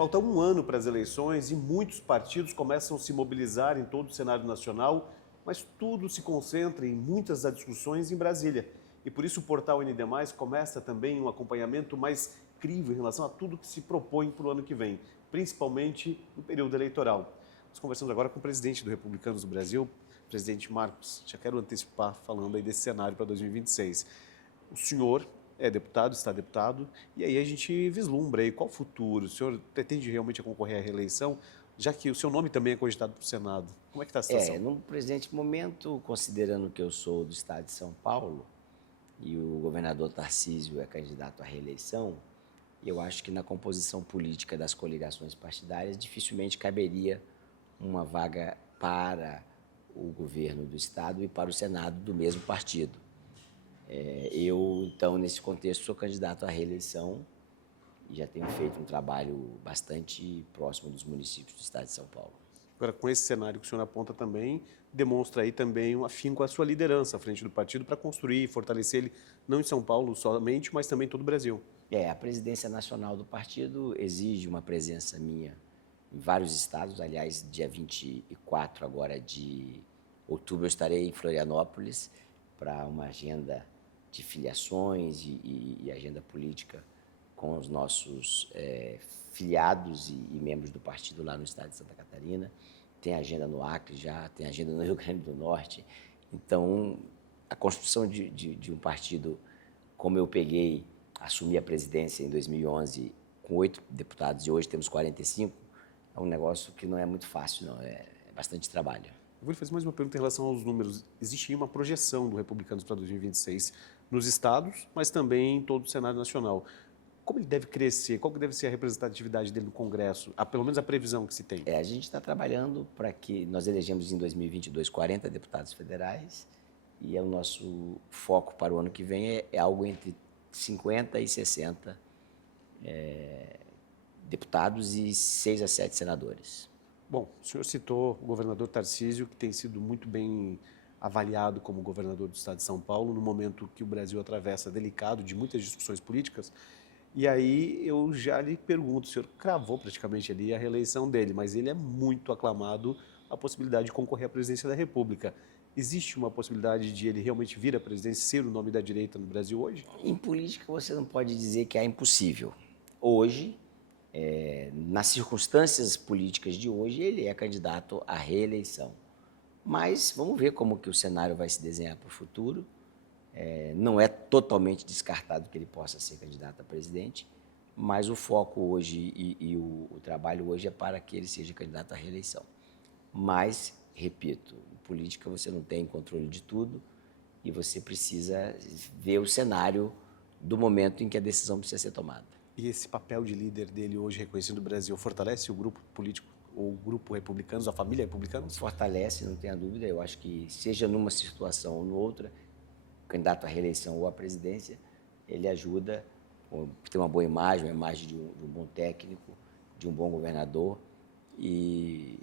Falta um ano para as eleições e muitos partidos começam a se mobilizar em todo o cenário nacional, mas tudo se concentra em muitas das discussões em Brasília. E por isso o portal ND+, começa também um acompanhamento mais crível em relação a tudo que se propõe para o ano que vem, principalmente no período eleitoral. Nós conversamos agora com o presidente do Republicanos do Brasil, presidente Marcos. Já quero antecipar falando aí desse cenário para 2026. O senhor é deputado, está deputado, e aí a gente vislumbra aí qual o futuro. O senhor pretende realmente concorrer à reeleição, já que o seu nome também é cogitado para o Senado. Como é que está a situação? No presente momento, considerando que eu sou do estado de São Paulo e o governador Tarcísio é candidato à reeleição, eu acho que na composição política das coligações partidárias dificilmente caberia uma vaga para o governo do estado e para o Senado do mesmo partido. Então, nesse contexto, sou candidato à reeleição e já tenho feito um trabalho bastante próximo dos municípios do estado de São Paulo. Agora, com esse cenário que o senhor aponta também, demonstra aí também um afinco com a sua liderança à frente do partido para construir e fortalecer ele, não em São Paulo somente, mas também em todo o Brasil. A presidência nacional do partido exige uma presença minha em vários estados. Aliás, dia 24 agora de outubro eu estarei em Florianópolis para uma agenda de filiações e agenda política com os nossos filiados e membros do partido lá no estado de Santa Catarina. Tem agenda no Acre já, tem agenda no Rio Grande do Norte. Então, a construção de um partido como eu assumi a presidência em 2011 com 8 deputados e hoje temos 45, é um negócio que não é muito fácil, não, é bastante trabalho. Eu vou lhe fazer mais uma pergunta em relação aos números. Existe uma projeção do Republicanos para 2026 nos estados, mas também em todo o cenário nacional. Como ele deve crescer? Qual que deve ser a representatividade dele no Congresso? Pelo menos a previsão que se tem. A gente está trabalhando para que nós elegemos em 2022 40 deputados federais e o nosso foco para o ano que vem é algo entre 50 e 60 deputados e 6 a 7 senadores. Bom, o senhor citou o governador Tarcísio, que tem sido muito bem avaliado como governador do estado de São Paulo, no momento que o Brasil atravessa delicado de muitas discussões políticas. E aí eu já lhe pergunto, o senhor cravou praticamente ali a reeleição dele, mas ele é muito aclamado a possibilidade de concorrer à presidência da República. Existe uma possibilidade de ele realmente vir à presidência, ser o nome da direita no Brasil hoje? Em política você não pode dizer que é impossível. Hoje, nas circunstâncias políticas de hoje, ele é candidato à reeleição. Mas vamos ver como que o cenário vai se desenhar para o futuro. Não é totalmente descartado que ele possa ser candidato a presidente, mas o foco hoje e o trabalho hoje é para que ele seja candidato à reeleição. Mas, repito, em política você não tem controle de tudo e você precisa ver o cenário do momento em que a decisão precisa ser tomada. E esse papel de líder dele hoje reconhecido no Brasil fortalece o grupo político, o grupo Republicanos, a família Republicanos? Fortalece, não tenha dúvida. Eu acho que seja numa situação ou noutra, candidato à reeleição ou à presidência, ele ajuda a ter uma boa imagem, uma imagem de um bom técnico, de um bom governador, e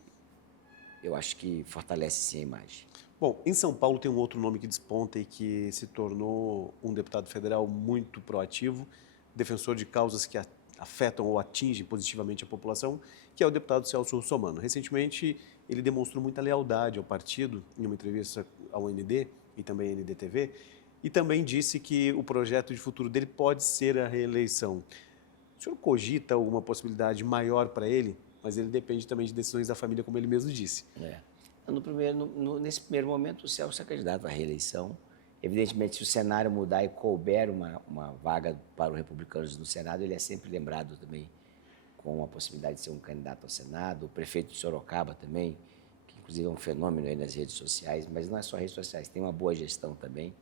eu acho que fortalece sim a imagem. Bom, em São Paulo tem um outro nome que desponta e que se tornou um deputado federal muito proativo, defensor de causas que afetam ou atingem positivamente a população, que é o deputado Celso Russomano. Recentemente, ele demonstrou muita lealdade ao partido em uma entrevista ao ND e também à NDTV, e também disse que o projeto de futuro dele pode ser a reeleição. O senhor cogita alguma possibilidade maior para ele? Mas ele depende também de decisões da família, como ele mesmo disse. Nesse primeiro momento, o Celso é candidato à reeleição. Evidentemente, se o cenário mudar e couber uma vaga para os republicanos no Senado, ele é sempre lembrado também com a possibilidade de ser um candidato ao Senado. O prefeito de Sorocaba também, que inclusive é um fenômeno aí nas redes sociais, mas não é só redes sociais, tem uma boa gestão também.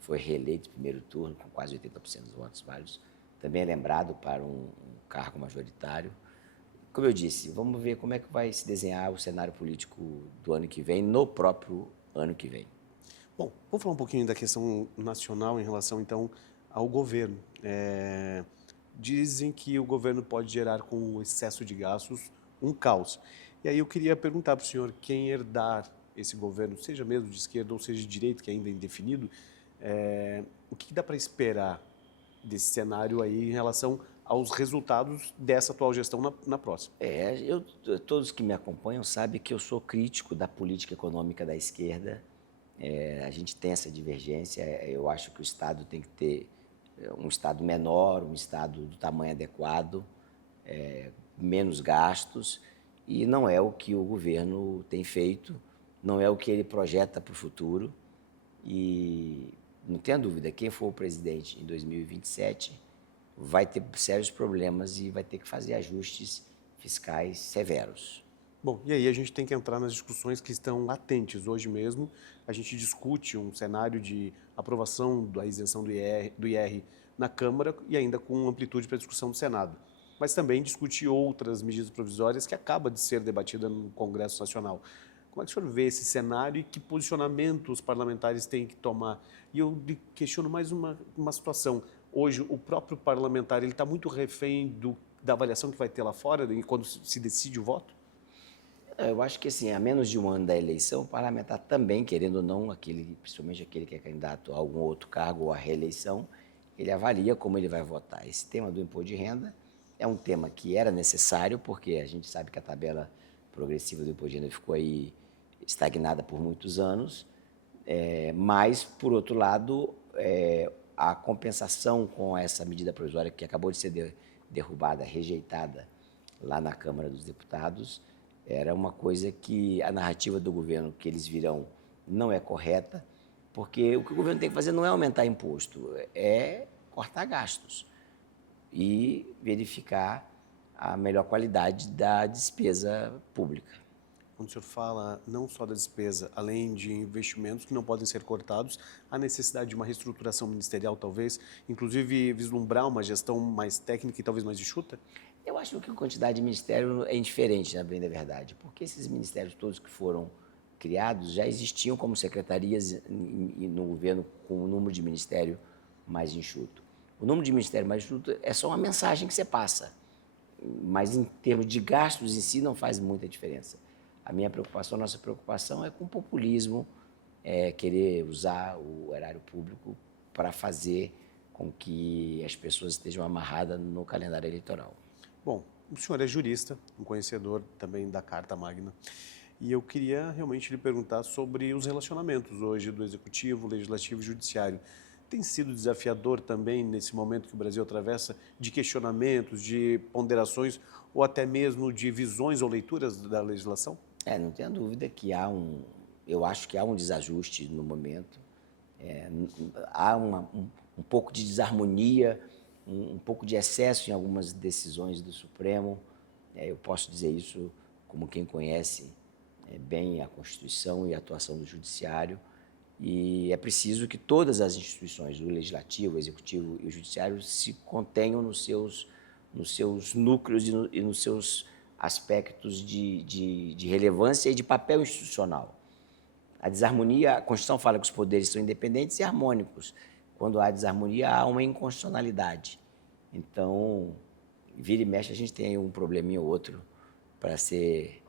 Foi reeleito no primeiro turno, com quase 80% dos votos válidos. Também é lembrado para um cargo majoritário. Como eu disse, vamos ver como é que vai se desenhar o cenário político do ano que vem, no próprio ano que vem. Bom, vamos falar um pouquinho da questão nacional em relação, então, ao governo. Dizem que o governo pode gerar, com o excesso de gastos, um caos. E aí eu queria perguntar para o senhor, quem herdar esse governo, seja mesmo de esquerda ou seja de direita, que ainda é indefinido, o que dá para esperar desse cenário aí em relação aos resultados dessa atual gestão na próxima. Todos que me acompanham sabem que eu sou crítico da política econômica da esquerda. A gente tem essa divergência. Eu acho que o Estado tem que ter um Estado menor, um Estado do tamanho adequado, menos gastos, e não é o que o governo tem feito, não é o que ele projeta para o futuro. E não tenha dúvida, quem for o presidente em 2027 vai ter sérios problemas e vai ter que fazer ajustes fiscais severos. Bom, e aí a gente tem que entrar nas discussões que estão latentes. Hoje mesmo a gente discute um cenário de aprovação da isenção do IR na Câmara e ainda com amplitude para discussão do Senado. Mas também discute outras medidas provisórias que acaba de ser debatida no Congresso Nacional. Como é que o senhor vê esse cenário e que posicionamento os parlamentares têm que tomar? E eu lhe questiono mais uma situação. Hoje, o próprio parlamentar está muito refém da avaliação que vai ter lá fora, quando se decide o voto? Eu acho que, assim, a menos de um ano da eleição, o parlamentar também, querendo ou não, principalmente aquele que é candidato a algum outro cargo ou à reeleição, ele avalia como ele vai votar. Esse tema do imposto de renda é um tema que era necessário, porque a gente sabe que a tabela progressiva do imposto de renda ficou aí estagnada por muitos anos, mas, por outro lado, a compensação com essa medida provisória que acabou de ser derrubada, rejeitada lá na Câmara dos Deputados, era uma coisa que a narrativa do governo que eles virão não é correta, porque o que o governo tem que fazer não é aumentar imposto, é cortar gastos e verificar a melhor qualidade da despesa pública. Quando o senhor fala não só da despesa, além de investimentos que não podem ser cortados, há necessidade de uma reestruturação ministerial, talvez, inclusive vislumbrar uma gestão mais técnica e talvez mais enxuta? Eu acho que a quantidade de ministério é indiferente, na bem da verdade, porque esses ministérios todos que foram criados já existiam como secretarias no governo com um número de ministério mais enxuto. O número de ministério mais enxuto é só uma mensagem que você passa, mas em termos de gastos em si não faz muita diferença. A nossa preocupação é com o populismo, querer usar o erário público para fazer com que as pessoas estejam amarradas no calendário eleitoral. Bom, o senhor é jurista, um conhecedor também da Carta Magna, e eu queria realmente lhe perguntar sobre os relacionamentos hoje do Executivo, Legislativo e Judiciário. Tem sido desafiador também, nesse momento que o Brasil atravessa, de questionamentos, de ponderações ou até mesmo de visões ou leituras da legislação? Não tenha dúvida que eu acho que há um desajuste no momento, há um pouco de desarmonia, um pouco de excesso em algumas decisões do Supremo. Eu posso dizer isso como quem conhece bem a Constituição e a atuação do Judiciário, e é preciso que todas as instituições, o Legislativo, o Executivo e o Judiciário, se contenham nos seus núcleos e nos seus aspectos de relevância e de papel institucional. A desarmonia, a Constituição fala que os poderes são independentes e harmônicos. Quando há desarmonia, há uma inconstitucionalidade. Então, vira e mexe, a gente tem um probleminha ou outro para ser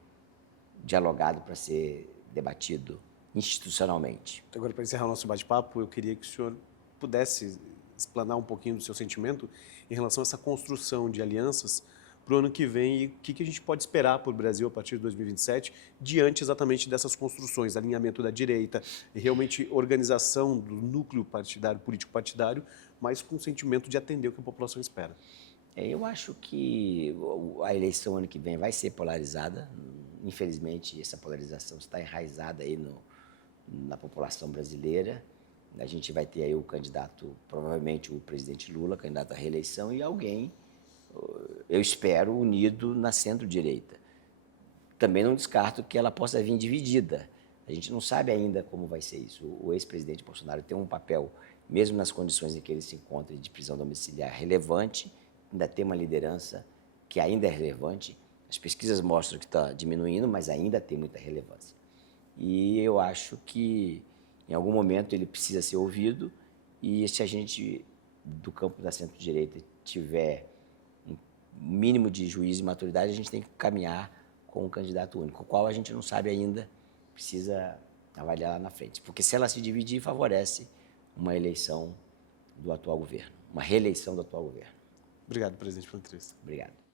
dialogado, para ser debatido institucionalmente. Agora, para encerrar o nosso bate-papo, eu queria que o senhor pudesse explanar um pouquinho do seu sentimento em relação a essa construção de alianças para o ano que vem e o que a gente pode esperar para o Brasil a partir de 2027, diante exatamente dessas construções, alinhamento da direita, realmente organização do núcleo partidário, político-partidário, mas com o sentimento de atender o que a população espera. Eu acho que a eleição ano que vem vai ser polarizada. Infelizmente, essa polarização está enraizada aí na população brasileira. A gente vai ter aí o candidato, provavelmente o presidente Lula, candidato à reeleição, e alguém, eu espero, unido na centro-direita. Também não descarto que ela possa vir dividida. A gente não sabe ainda como vai ser isso. O ex-presidente Bolsonaro tem um papel, mesmo nas condições em que ele se encontra de prisão domiciliar, relevante, ainda tem uma liderança que ainda é relevante. As pesquisas mostram que está diminuindo, mas ainda tem muita relevância. E eu acho que, em algum momento, ele precisa ser ouvido, e se a gente, do campo da centro-direita, tiver um mínimo de juízo e maturidade, a gente tem que caminhar com um candidato único, o qual a gente não sabe ainda, precisa avaliar lá na frente. Porque se ela se dividir, favorece uma eleição do atual governo, uma reeleição do atual governo. Obrigado, presidente, pela entrevista. Obrigado.